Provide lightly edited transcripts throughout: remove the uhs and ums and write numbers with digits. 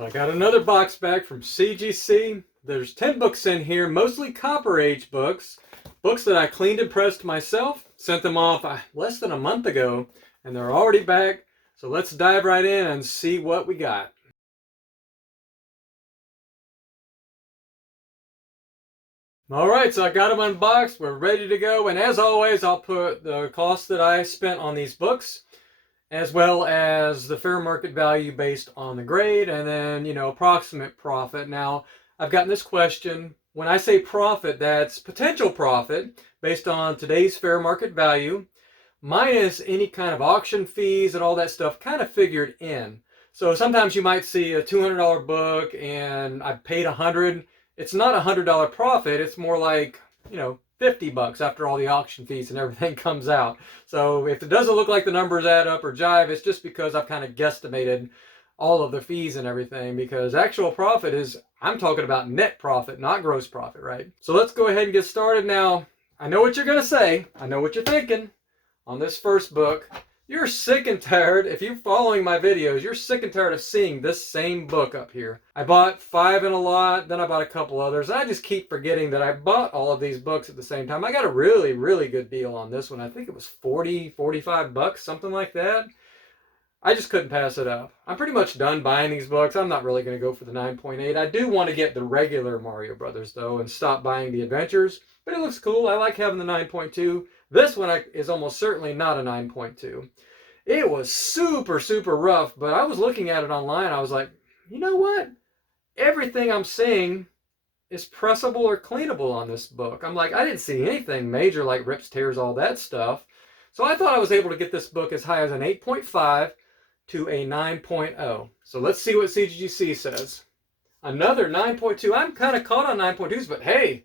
So I got another box back from CGC. There's 10 books in here, mostly Copper Age books. Books that I cleaned and pressed myself. Sent them off less than a month ago, and they're already back. So let's dive right in and see what we got. Alright, so I got them unboxed. We're ready to go. And as always, I'll put the cost that I spent on these books, as well as the fair market value based on the grade, and then, approximate profit. Now, I've gotten this question. When I say profit, that's potential profit based on today's fair market value, minus any kind of auction fees and all that stuff kind of figured in. So sometimes you might see a $200 book and I paid $100. It's not a $100 profit. It's more like, $50 after all the auction fees and everything comes out. So if it doesn't look like the numbers add up or jive, it's just because I've kind of guesstimated all of the fees and everything, because actual profit is, I'm talking about net profit, not gross profit, right? So let's go ahead and get started now. I know what you're going to say. I know what you're thinking on this first book. You're sick and tired. If you're following my videos, you're sick and tired of seeing this same book up here. I bought 5 in a lot, then I bought a couple others. I just keep forgetting that I bought all of these books at the same time. I got a really, really good deal on this one. I think it was 40, 45 bucks, something like that. I just couldn't pass it up. I'm pretty much done buying these books. I'm not really going to go for the 9.8. I do want to get the regular Mario Brothers, though, and stop buying the Adventures. But it looks cool. I like having the 9.2. This one is almost certainly not a 9.2. It was super, super rough, but I was looking at it online. I was like, you know what? Everything I'm seeing is pressable or cleanable on this book. I'm like, I didn't see anything major like rips, tears, all that stuff. So I thought I was able to get this book as high as an 8.5 to a 9.0. So let's see what CGC says. Another 9.2. I'm kind of caught on 9.2s, but hey,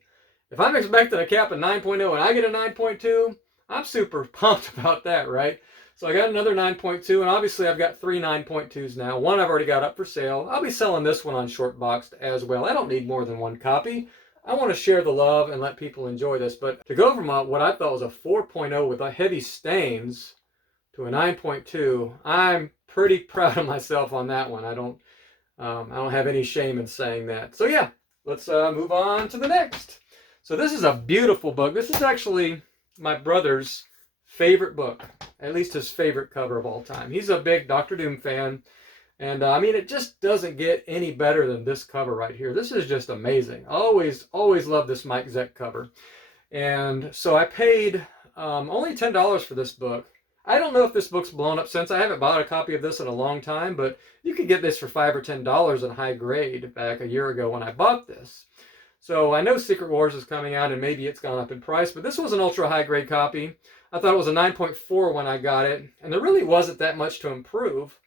if I'm expecting a cap of 9.0 and I get a 9.2, I'm super pumped about that, right? So I got another 9.2, and obviously I've got 3 9.2s now. One I've already got up for sale. I'll be selling this one on shortboxed as well. I don't need more than one copy. I want to share the love and let people enjoy this. But to go from what I thought was a 4.0 with heavy stains to a 9.2, I'm pretty proud of myself on that one. I don't have any shame in saying that. So yeah, let's move on to the next. So this is a beautiful book. This is actually my brother's favorite book, at least his favorite cover of all time. He's a big Dr. Doom fan, and it just doesn't get any better than this cover right here. This is just amazing. Always love this Mike Zeck cover. And so I paid only $10 for this book. I don't know if this book's blown up since. I haven't bought a copy of this in a long time, but you could get this for $5 or $10 in high grade back a year ago when I bought this. So I know Secret Wars is coming out and maybe it's gone up in price, but this was an ultra high grade copy. I thought it was a 9.4 when I got it, and there really wasn't that much to improve,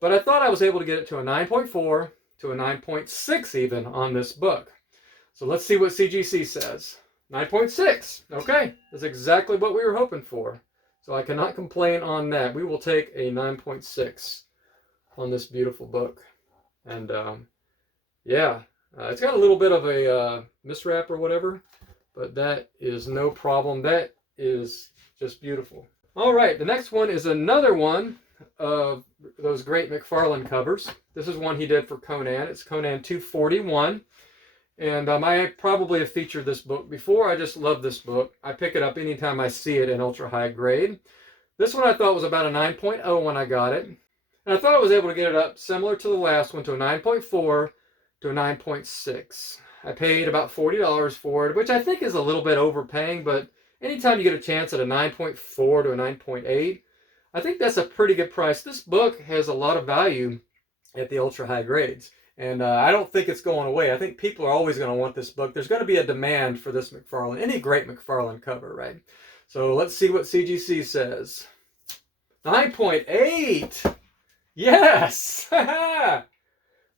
but I thought I was able to get it to a 9.4 to a 9.6 even on this book. So let's see what CGC says. 9.6. Okay, that's exactly what we were hoping for. So I cannot complain on that. We will take a 9.6 on this beautiful book. And yeah, it's got a little bit of a miswrap or whatever, but that is no problem. That is just beautiful. All right, the next one is another one of those great McFarlane covers. This is one he did for Conan. It's Conan 241. And I probably have featured this book before. I just love this book. I pick it up anytime I see it in ultra high grade. This one I thought was about a 9.0 when I got it. And I thought I was able to get it up similar to the last one, to a 9.4 to a 9.6. I paid about $40 for it, which I think is a little bit overpaying, but anytime you get a chance at a 9.4 to a 9.8, I think that's a pretty good price. This book has a lot of value at the ultra high grades. And I don't think it's going away. I think people are always going to want this book. There's going to be a demand for this McFarlane, any great McFarlane cover, right? So let's see what CGC says. 9.8! Yes!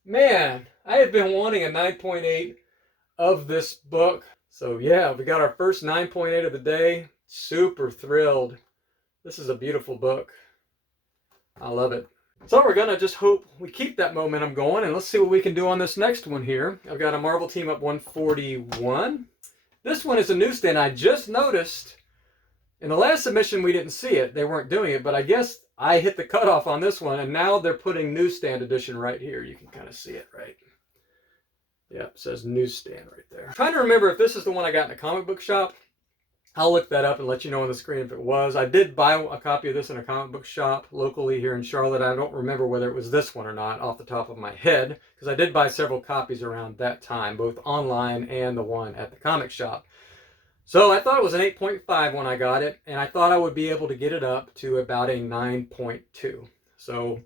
Man, I have been wanting a 9.8 of this book. So yeah, we got our first 9.8 of the day. Super thrilled. This is a beautiful book. I love it. So we're going to just hope we keep that momentum going, and let's see what we can do on this next one here. I've got a Marvel Team Up 141. This one is a newsstand. I just noticed in the last submission we didn't see it. They weren't doing it, but I guess I hit the cutoff on this one, and now they're putting newsstand edition right here. You can kind of see it, right? Yeah, it says newsstand right there. I'm trying to remember if this is the one I got in a comic book shop. I'll look that up and let you know on the screen if it was. I did buy a copy of this in a comic book shop locally here in Charlotte. I don't remember whether it was this one or not off the top of my head, because I did buy several copies around that time, both online and the one at the comic shop. So I thought it was an 8.5 when I got it, and I thought I would be able to get it up to about a 9.2. So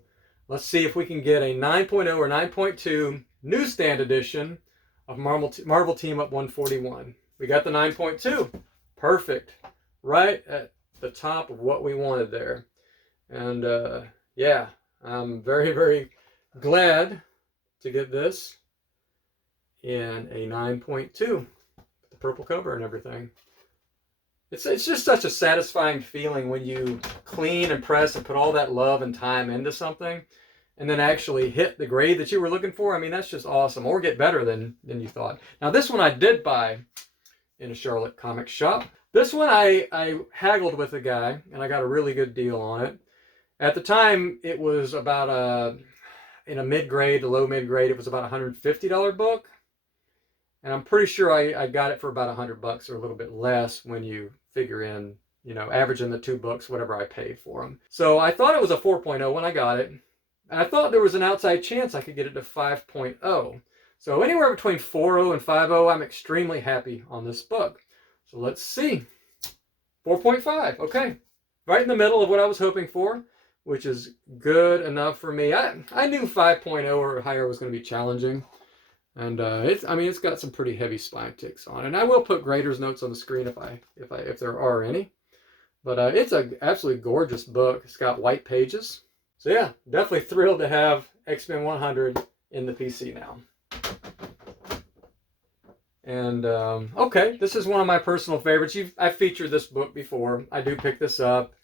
let's see if we can get a 9.0 or 9.2 newsstand edition of Marvel Team Up 141. We got the 9.2. Perfect. Right at the top of what we wanted there. And yeah, I'm very, very glad to get this in a 9.2. The purple cover and everything. It's just such a satisfying feeling when you clean and press and put all that love and time into something and then actually hit the grade that you were looking for. I mean, that's just awesome. Or get better than you thought. Now, this one I did buy in a Charlotte comic shop. This one I haggled with a guy, and I got a really good deal on it. At the time, it was about in a mid-grade to low mid-grade, it was about a $150 book. And I'm pretty sure I got it for about $100 or a little bit less when you figure in, you know, averaging the 2 books, whatever I paid for them. So I thought it was a 4.0 when I got it. And I thought there was an outside chance I could get it to 5.0. So anywhere between 4.0 and 5.0, I'm extremely happy on this book. So let's see. 4.5, okay. Right in the middle of what I was hoping for, which is good enough for me. I knew 5.0 or higher was going to be challenging. And it's got some pretty heavy spine ticks on it. And I will put grader's notes on the screen if there are any. But it's an absolutely gorgeous book. It's got white pages. So yeah, definitely thrilled to have X-Men 100 in the PC now. And okay, this is one of my personal favorites. I've featured this book before. I do pick this up.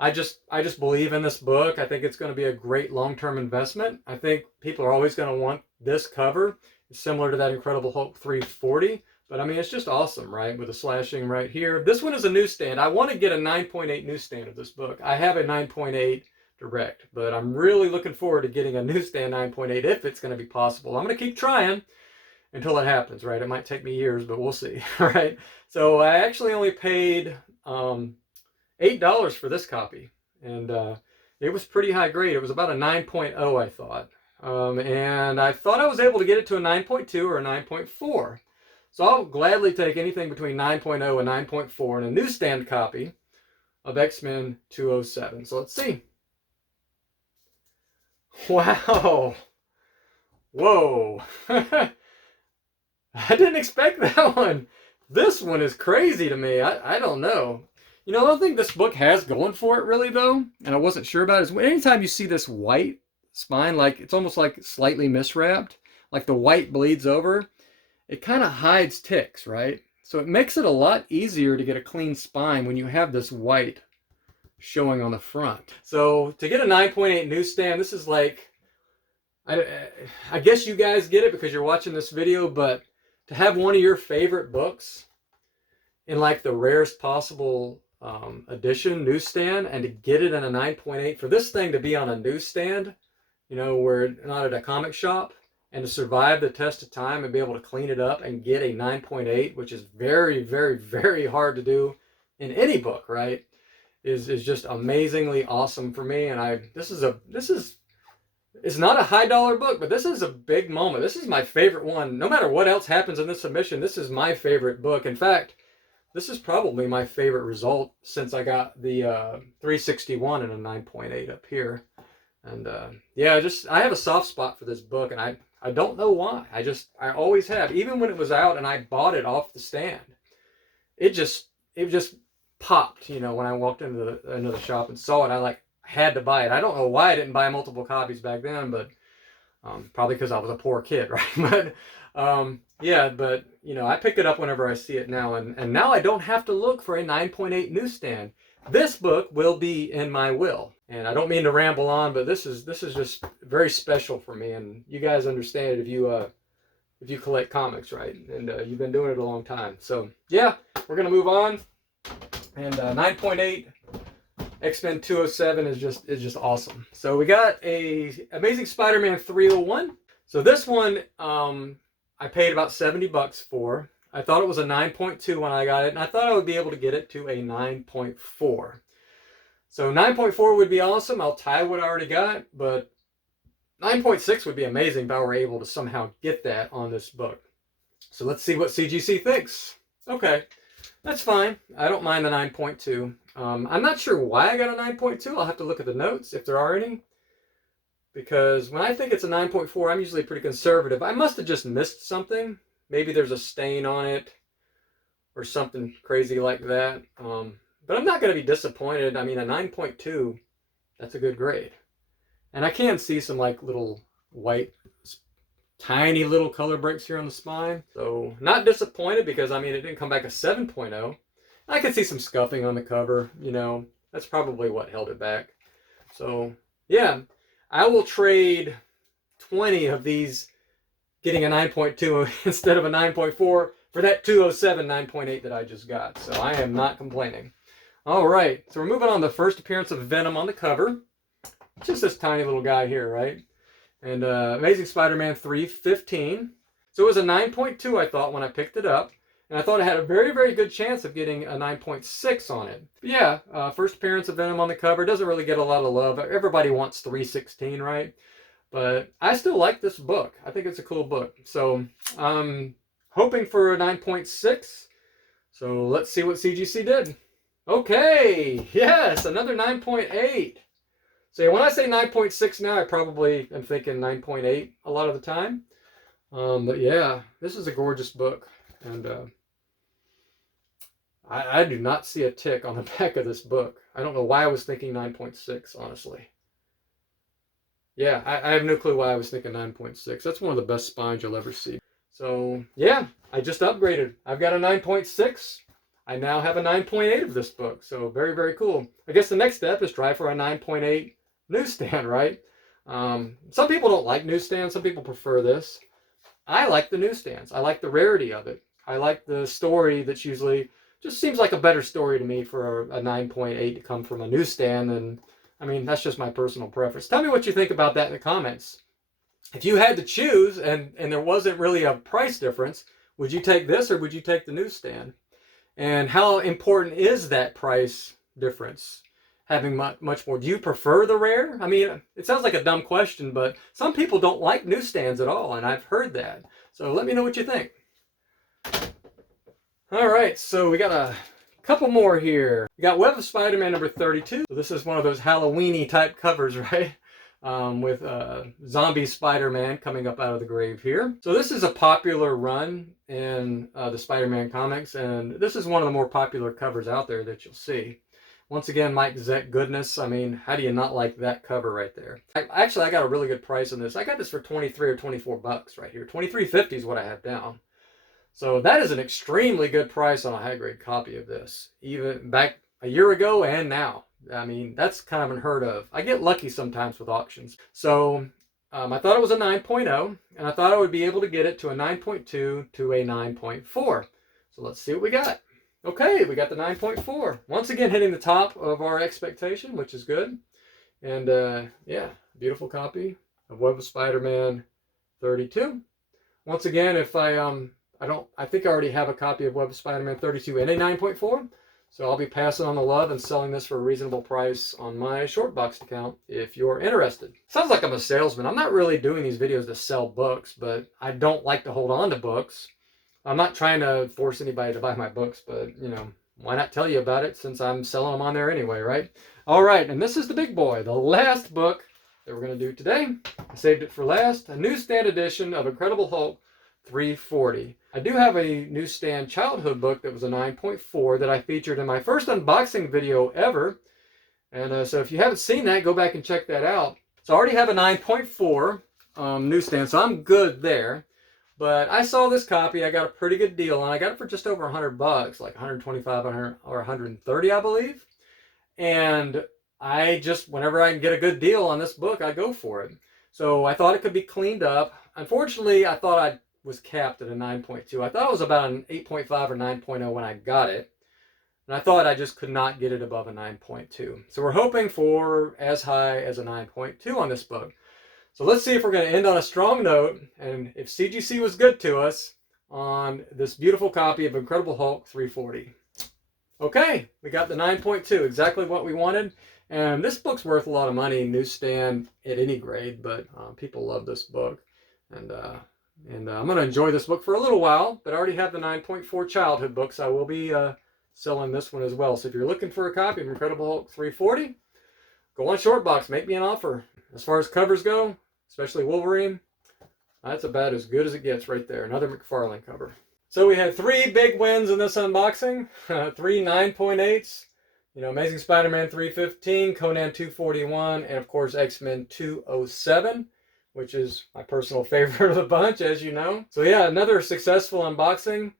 I just believe in this book. I think it's going to be a great long-term investment. I think people are always going to want this cover. It's similar to that Incredible Hulk 340. But I mean, it's just awesome, right? With the slashing right here. This one is a newsstand. I want to get a 9.8 newsstand of this book. I have a 9.8 direct, but I'm really looking forward to getting a newsstand 9.8 if it's going to be possible. I'm going to keep trying until it happens, right? It might take me years, but we'll see, right? So I actually only paid $8 for this copy, and it was pretty high grade. It was about a 9.0, I thought. And I thought I was able to get it to a 9.2 or a 9.4. So I'll gladly take anything between 9.0 and 9.4 in a newsstand copy of X-Men 207. So let's see. Wow. Whoa. I didn't expect that one. This one is crazy to me. I don't know. You know, the other thing this book has going for it really though, and I wasn't sure about, is anytime you see this white spine, like it's almost like slightly miswrapped, like the white bleeds over, it kind of hides ticks, right? So it makes it a lot easier to get a clean spine when you have this white showing on the front. So to get a 9.8 newsstand, this is like, I guess you guys get it because you're watching this video, but to have one of your favorite books in like the rarest possible edition newsstand, and to get it in a 9.8, for this thing to be on a newsstand, you know, where not at a comic shop, and to survive the test of time and be able to clean it up and get a 9.8, which is very, very, very hard to do in any book, right, is just amazingly awesome for me. And this is it's not a high dollar book, but this is a big moment. This is my favorite one. No matter what else happens in this submission, this is my favorite book. In fact, this is probably my favorite result since I got the 361 and a 9.8 up here. And yeah, I have a soft spot for this book, and I don't know why. I always have. Even when it was out and I bought it off the stand, it just popped, you know, when I walked into the shop and saw it. I had to buy it. I don't know why I didn't buy multiple copies back then, but probably because I was a poor kid, right? But yeah, but you know, I pick it up whenever I see it now, and now I don't have to look for a 9.8 newsstand. This book will be in my will. And I don't mean to ramble on, but this is just very special for me, and you guys understand it if you collect comics, right? And you've been doing it a long time. So yeah, we're gonna move on. And 9.8 X-Men 207 is just awesome. So we got a Amazing Spider-Man 301. So this one I paid about 70 bucks for. I thought it was a 9.2 when I got it, and I thought I would be able to get it to a 9.4. So 9.4 would be awesome. I'll tie what I already got, but 9.6 would be amazing if I were able to somehow get that on this book. So let's see what CGC thinks. Okay, that's fine. I don't mind the 9.2. I'm not sure why I got a 9.2. I'll have to look at the notes if there are any. Because when I think it's a 9.4, I'm usually pretty conservative. I must have just missed something. Maybe there's a stain on it or something crazy like that. But I'm not going to be disappointed. I mean, a 9.2, that's a good grade. And I can see some like little white, tiny little color breaks here on the spine. So not disappointed because, I mean, it didn't come back a 7.0. I could see some scuffing on the cover, you know. That's probably what held it back. So, yeah. I will trade 20 of these getting a 9.2 instead of a 9.4 for that 207 9.8 that I just got. So I am not complaining. All right, so we're moving on to the first appearance of Venom on the cover. Just this tiny little guy here, right? And Amazing Spider-Man 315. So it was a 9.2, I thought, when I picked it up. And I thought it had a very, very good chance of getting a 9.6 on it. But yeah, first appearance of Venom on the cover. Doesn't really get a lot of love. Everybody wants 316, right? But I still like this book. I think it's a cool book. So I'm hoping for a 9.6. So let's see what CGC did. Okay, yes, another 9.8. So when I say 9.6 now, I probably am thinking 9.8 a lot of the time. But yeah, this is a gorgeous book. And I do not see a tick on the back of this book. I don't know why I was thinking 9.6, honestly. Yeah, I have no clue why I was thinking 9.6. That's one of the best spines you'll ever see. So, yeah, I just upgraded. I've got a 9.6. I now have a 9.8 of this book. So, very, very cool. I guess the next step is try for a 9.8 newsstand, right? Some people don't like newsstands. Some people prefer this. I like the newsstands. I like the rarity of it. I like the story that's usually just seems like a better story to me for a 9.8 to come from a newsstand. And I mean, that's just my personal preference. Tell me what you think about that in the comments. If you had to choose and there wasn't really a price difference, would you take this or would you take the newsstand? And how important is that price difference? Having much more. Do you prefer the rare? I mean, it sounds like a dumb question, but some people don't like newsstands at all, and I've heard that. So let me know what you think. All right, so we got a couple more here. We got Web of Spider-Man number 32. So this is one of those Halloween-y type covers, right? With zombie Spider-Man coming up out of the grave here. So this is a popular run in the Spider-Man comics, and this is one of the more popular covers out there that you'll see. Once again, Mike Zeck goodness. I mean, how do you not like that cover right there? Actually, I got a really good price on this. I got this for 23 or 24 bucks right here. 23.50 is what I have down. So that is an extremely good price on a high-grade copy of this, even back a year ago and now. I mean, that's kind of unheard of. I get lucky sometimes with auctions. So I thought it was a 9.0, and I thought I would be able to get it to a 9.2 to a 9.4. So let's see what we got. Okay, we got the 9.4. Once again, hitting the top of our expectation, which is good. And yeah, beautiful copy of Web of Spider-Man 32. Once again, if I think I already have a copy of Web of Spider-Man 32 and a 9.4. So I'll be passing on the love and selling this for a reasonable price on my shortboxed account if you're interested. Sounds like I'm a salesman. I'm not really doing these videos to sell books, but I don't like to hold on to books. I'm not trying to force anybody to buy my books, but, you know, why not tell you about it since I'm selling them on there anyway, right? All right, and this is the big boy, the last book that we're going to do today. I saved it for last, a newsstand edition of Incredible Hulk 340. I do have a newsstand childhood book that was a 9.4 that I featured in my first unboxing video ever. And so if you haven't seen that, go back and check that out. So I already have a 9.4 newsstand, so I'm good there. But I saw this copy. I got a pretty good deal on. I got it for just over 100 bucks, like 125 or 130, I believe. And I just, whenever I can get a good deal on this book, I go for it. So I thought it could be cleaned up. Unfortunately, I thought I was capped at a 9.2. I thought it was about an 8.5 or 9.0 when I got it. And I thought I just could not get it above a 9.2. So we're hoping for as high as a 9.2 on this book. So let's see if we're going to end on a strong note, and if CGC was good to us on this beautiful copy of Incredible Hulk 340. Okay, we got the 9.2, exactly what we wanted. And this book's worth a lot of money, newsstand at any grade, but people love this book. And I'm going to enjoy this book for a little while, but I already have the 9.4 childhood book, so I will be selling this one as well. So if you're looking for a copy of Incredible Hulk 340, go on Shortbox, make me an offer. As far as covers go, especially Wolverine, that's about as good as it gets right there. Another McFarlane cover. So we had 3 big wins in this unboxing. 3 9.8s. You know, Amazing Spider-Man 315, Conan 241, and of course X-Men 207, which is my personal favorite of the bunch, as you know. So yeah, another successful unboxing.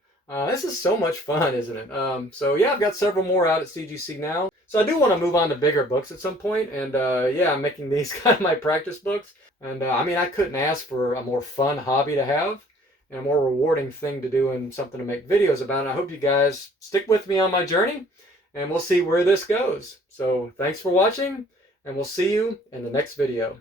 This is so much fun, isn't it? So yeah, I've got several more out at CGC now. So I do want to move on to bigger books at some point, and yeah, I'm making these kind of my practice books. And I mean, I couldn't ask for a more fun hobby to have and a more rewarding thing to do and something to make videos about. And I hope you guys stick with me on my journey, and we'll see where this goes. So thanks for watching, and we'll see you in the next video.